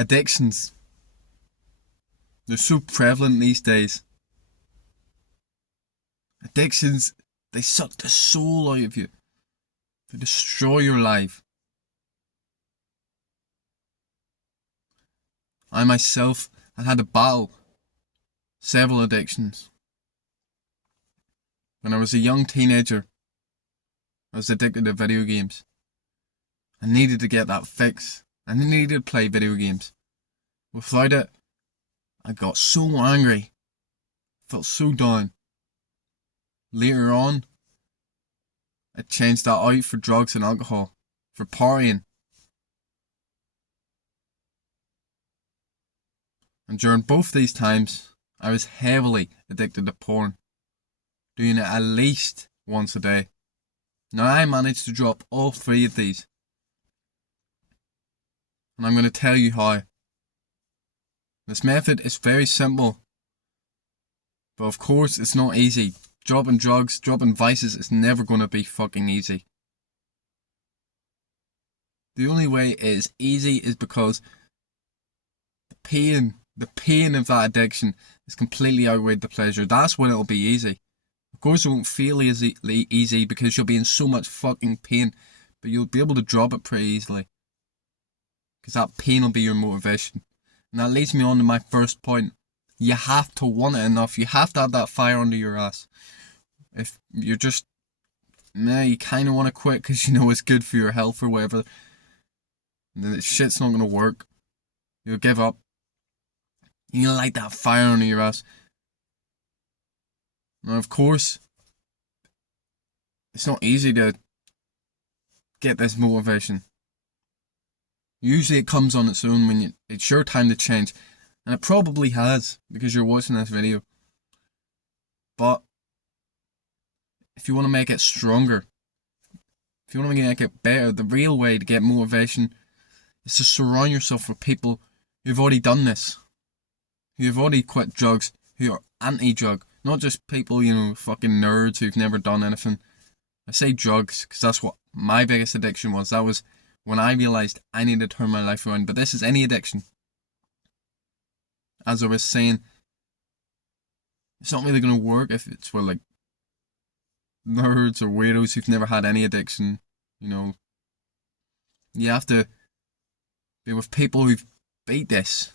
Addictions. They're so prevalent these days. Addictions, they suck the soul out of you. They destroy your life. I myself had to battle several addictions. When I was a young teenager, I was addicted to video games. I needed to get that fix. I needed to play video games. Without it, I got so angry. Felt so down. Later on, I changed that out for drugs and alcohol. For partying. And during both these times, I was heavily addicted to porn. Doing it at least once a day. Now I managed to drop all three of these. And I'm going to tell you how. This method is very simple. But of course it's not easy. Dropping drugs, dropping vices is never going to be fucking easy. The only way it is easy is because the pain of that addiction is completely outweighed the pleasure. That's when it'll be easy. Of course it won't feel easy because you'll be in so much fucking pain, but you'll be able to drop it pretty easily. Because that pain will be your motivation. And that leads me on to my first point. You have to want it enough. You have to have that fire under your ass. If you're just, you kind of want to quit because you know it's good for your health or whatever, the shit's not going to work. You'll give up. You light that fire under your ass. Now, of course, it's not easy to get this motivation. Usually it comes on its own when it's your time to change. And it probably has, because you're watching this video. But if you want to make it stronger, if you want to make it better, the real way to get motivation is to surround yourself with people who've already done this. Who've already quit drugs, who are anti-drug. Not just people, fucking nerds who've never done anything. I say drugs, because that's what my biggest addiction was. That was when I realised I needed to turn my life around. But this is any addiction. As I was saying, it's not really going to work if it's for like nerds or weirdos who've never had any addiction. You have to be with people who've beat this.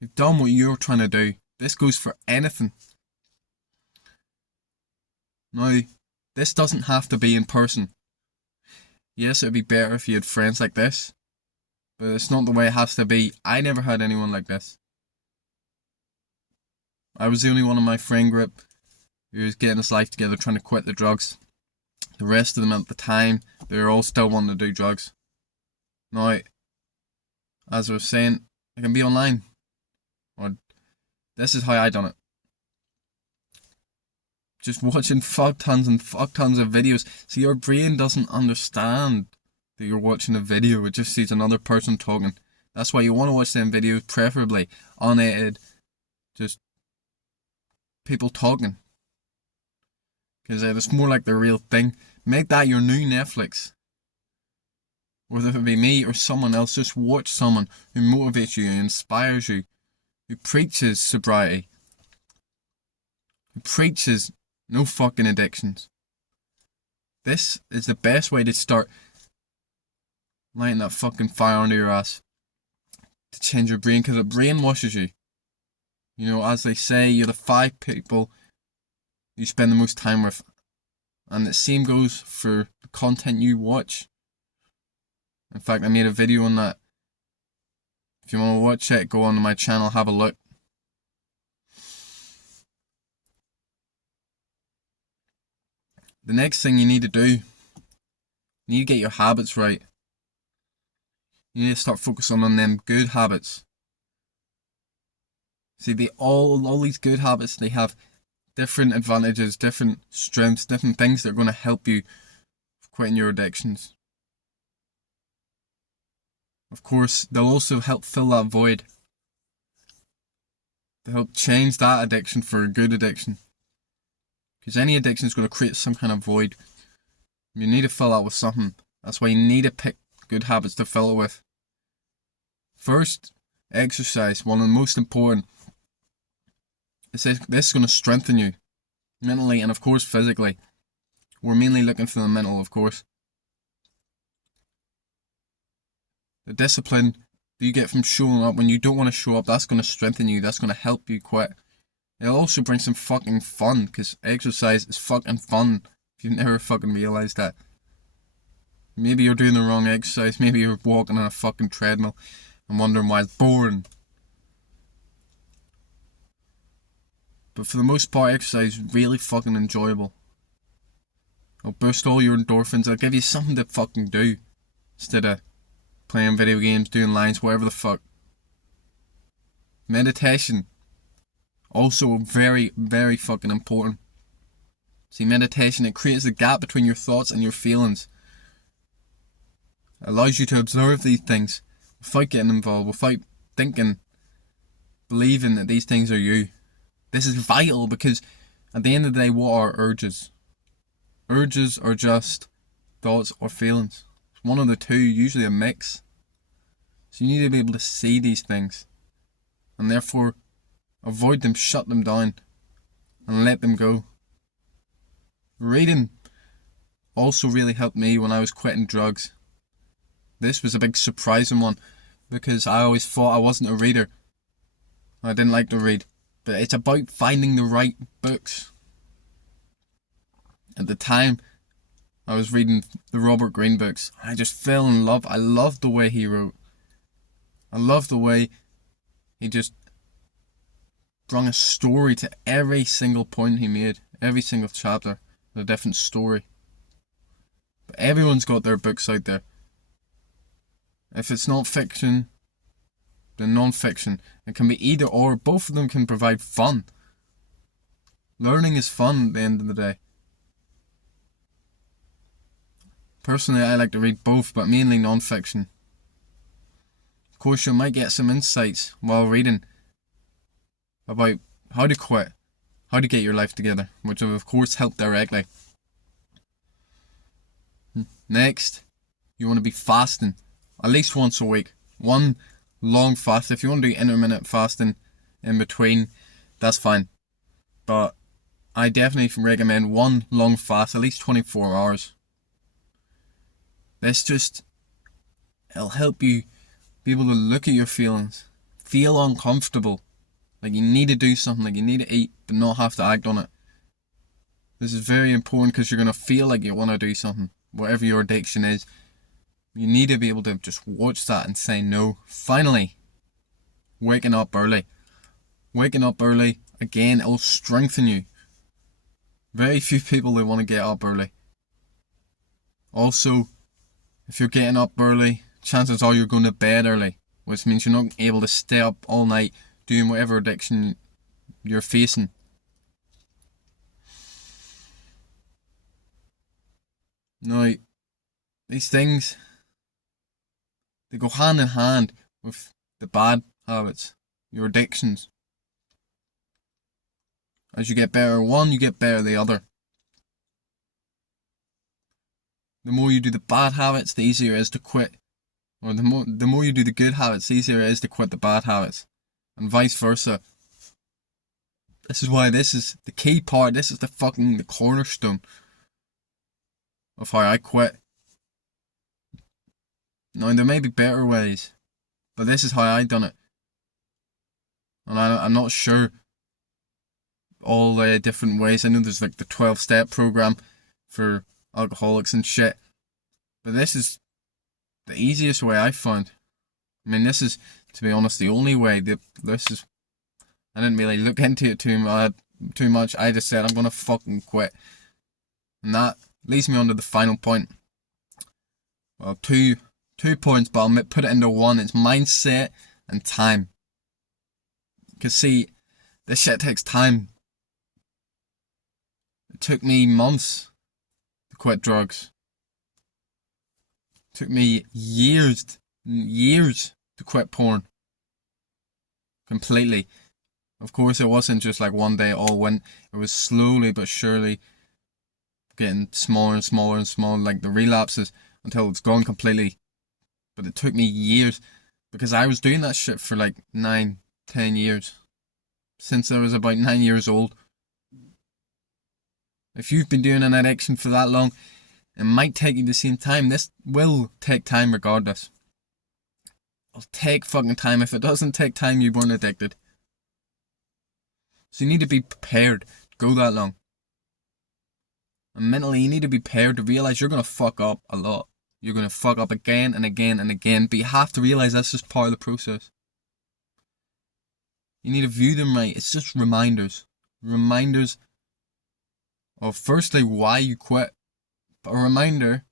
Who've done what you're trying to do. This goes for anything. Now, this doesn't have to be in person. Yes, it would be better if you had friends like this. But it's not the way it has to be. I never had anyone like this. I was the only one in my friend group who was getting his life together trying to quit the drugs. The rest of them at the time, they were all still wanting to do drugs. Now, as I was saying, I can be online. Or this is how I done it. Just watching fuck tons and fuck tons of videos. See, your brain doesn't understand that you're watching a video. It just sees another person talking. That's why you want to watch them videos, preferably unedited. Just people talking. Because it's more like the real thing. Make that your new Netflix. Whether it be me or someone else, just watch someone who motivates you and inspires you. Who preaches sobriety. Who preaches no fucking addictions. This is the best way to start lighting that fucking fire under your ass. To change your brain, because it brainwashes you. As they say, you're the 5 people you spend the most time with. And the same goes for the content you watch. In fact, I made a video on that. If you want to watch it, go on to my channel, have a look. The next thing you need to do, you need to get your habits right. You need to start focusing on them good habits. See, all these good habits, they have different advantages, different strengths, different things that are going to help you quitting your addictions. Of course, they'll also help fill that void. They'll help change that addiction for a good addiction. Because any addiction is going to create some kind of void. You need to fill that with something. That's why you need to pick good habits to fill it with. First, exercise, one of the most important. This is going to strengthen you mentally and of course physically. We're mainly looking for the mental, of course. The discipline that you get from showing up when you don't want to show up, that's going to strengthen you. That's going to help you quit. It'll also bring some fucking fun, because exercise is fucking fun. If you've never fucking realised that. Maybe you're doing the wrong exercise. Maybe you're walking on a fucking treadmill and wondering why it's boring. But for the most part, exercise is really fucking enjoyable. It'll boost all your endorphins. It'll give you something to fucking do instead of playing video games, doing lines, whatever the fuck. Meditation. Also very, very fucking important. See, meditation, it creates a gap between your thoughts and your feelings. It allows you to observe these things without getting involved, without thinking, believing that these things are you. This is vital because at the end of the day, what are urges? Urges are just thoughts or feelings. It's one of the two, usually a mix. So you need to be able to see these things and therefore avoid them, shut them down and let them go. Reading also really helped me when I was quitting drugs. This was a big surprising one because I always thought I wasn't a reader. I didn't like to read. But it's about finding the right books. At the time, I was reading the Robert Greene books. I just fell in love. I loved the way he wrote. I loved the way he just brought a story to every single point he made. Every single chapter, a different story. But everyone's got their books out there. If it's not fiction, then non-fiction. It can be either or. Both of them can provide fun. Learning is fun at the end of the day. Personally, I like to read both, but mainly non-fiction. Of course, you might get some insights while reading about how to quit, how to get your life together, which will of course help directly. Next, you want to be fasting at least once a week. One long fast. If you want to do intermittent fasting in between, that's fine. But I definitely recommend one long fast, at least 24 hours. It'll help you be able to look at your feelings, feel uncomfortable, like you need to do something, like you need to eat, but not have to act on it. This is very important because you're going to feel like you want to do something, whatever your addiction is. You need to be able to just watch that and say no. Finally, waking up early. Waking up early, again, it'll strengthen you. Very few people, they want to get up early. Also, if you're getting up early, chances are you're going to bed early, which means you're not able to stay up all night doing whatever addiction you're facing. Now, these things, they go hand in hand with the bad habits, your addictions. As you get better at one, you get better at the other. The more you do the bad habits, the easier it is to quit. Or the more you do the good habits, the easier it is to quit the bad habits. And vice versa. This is why this is the key part. This is the cornerstone of how I quit. Now, there may be better ways, but this is how I done it. And I'm not sure all the different ways. I know there's like the 12-step program for alcoholics and shit. But this is the easiest way I found. I mean, this is, to be honest, the only way. I didn't really look into it too much. I just said, I'm going to fucking quit. And that leads me on to the final point. Well, two points, but I'll put it into one. It's mindset and time. Because see, this shit takes time. It took me months to quit drugs. It took me years to quit porn. Completely. Of course, it wasn't just like one day it all went. It was slowly but surely getting smaller and smaller and smaller, like the relapses, until it's gone completely. But it took me years. Because I was doing that shit for like 9, 10 years. Since I was about 9 years old. If you've been doing an addiction for that long, it might take you the same time. This will take time regardless. It'll take fucking time. If it doesn't take time, you weren't addicted. So you need to be prepared to go that long. And mentally, you need to be prepared to realise you're going to fuck up a lot. You're going to fuck up again and again and again. But you have to realise that's just part of the process. You need to view them right. It's just reminders. Reminders of firstly why you quit. But a reminder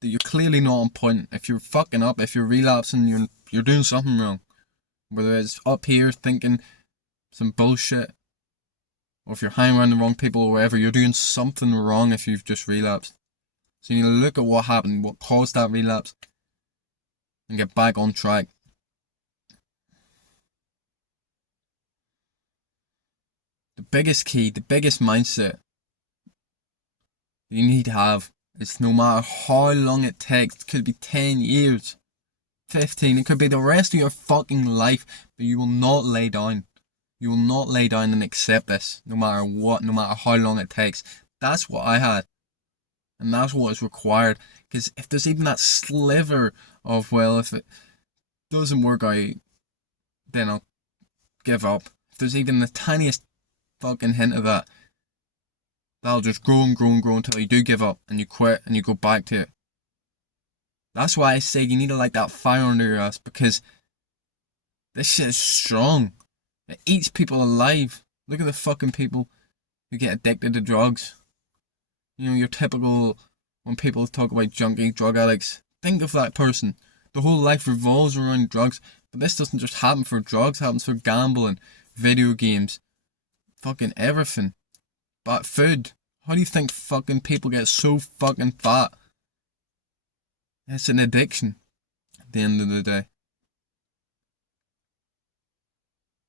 that you're clearly not on point. If you're fucking up, if you're relapsing, you're doing something wrong. Whether it's up here thinking some bullshit, or if you're hanging around the wrong people or whatever, you're doing something wrong if you've just relapsed. So you need to look at what happened, what caused that relapse, and get back on track. The biggest key, the biggest mindset you need to have is no matter how long it takes, it could be 10 years, 15, it could be the rest of your fucking life, but you will not lay down. You will not lay down and accept this, no matter what, no matter how long it takes. That's what I had. And that's what is required. Because if there's even that sliver of, well, if it doesn't work out, then I'll give up. If there's even the tiniest fucking hint of that, that'll just grow and grow and grow until you do give up and you quit and you go back to it. That's why I say you need to light that fire under your ass, because this shit is strong. It eats people alive. Look at the fucking people who get addicted to drugs. You know, your typical, when people talk about junkie, drug addicts, think of that person. The whole life revolves around drugs. But this doesn't just happen for drugs, it happens for gambling, video games, fucking everything. But food. How do you think fucking people get so fucking fat? It's an addiction at the end of the day.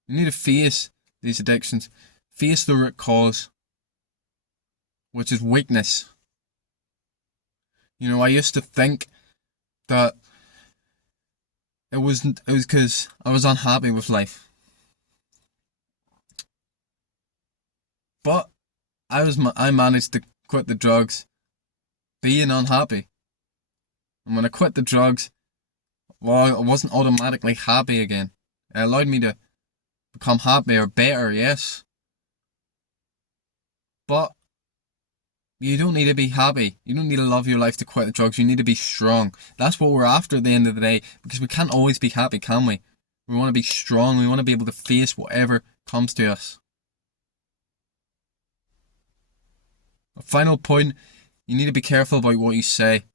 You need to face these addictions. Face the root cause, which is weakness. You know, I used to think that it was because I was unhappy with life. But I managed to quit the drugs being unhappy. And when I quit the drugs, well, I wasn't automatically happy again. It allowed me to become happier, better, yes. But you don't need to be happy. You don't need to love your life to quit the drugs. You need to be strong. That's what we're after at the end of the day, because we can't always be happy, can we? We want to be strong. We want to be able to face whatever comes to us. A final point, you need to be careful about what you say.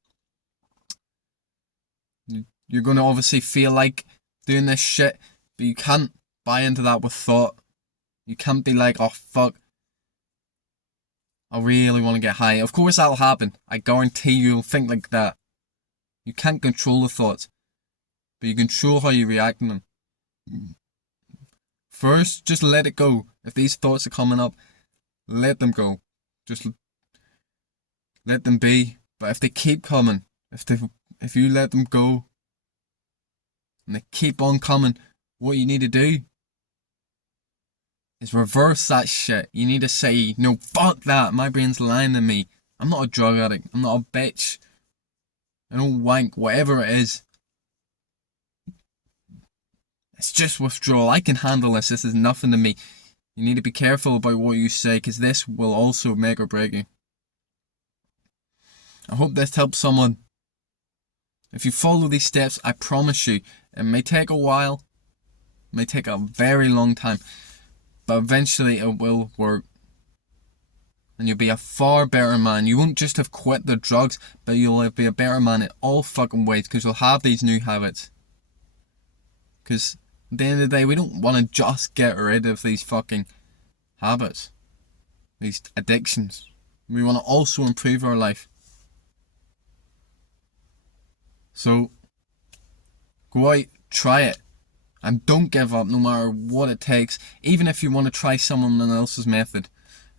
You're going to obviously feel like doing this shit, but you can't buy into that with thought. You can't be like, oh fuck, I really want to get high. Of course that'll happen. I guarantee you'll think like that. You can't control the thoughts, but you control how you react to them. First, just let it go. If these thoughts are coming up, let them go. Just let them be. But if they keep coming, if you let them go, and they keep on coming, what you need to do is reverse that shit. You need to say, no, fuck that. My brain's lying to me. I'm not a drug addict. I'm not a bitch. I don't wank. Whatever it is. It's just withdrawal. I can handle this. This is nothing to me. You need to be careful about what you say, because this will also make or break you. I hope this helps someone. If you follow these steps, I promise you, it may take a while. It may take a very long time. But eventually it will work. And you'll be a far better man. You won't just have quit the drugs, but you'll be a better man in all fucking ways, because you'll have these new habits. Because at the end of the day, we don't want to just get rid of these fucking habits. These addictions. We want to also improve our life. So, go out, try it. And don't give up no matter what it takes. Even if you want to try someone else's method.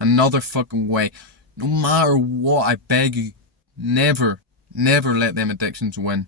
Another fucking way. No matter what, I beg you, never let them addictions win.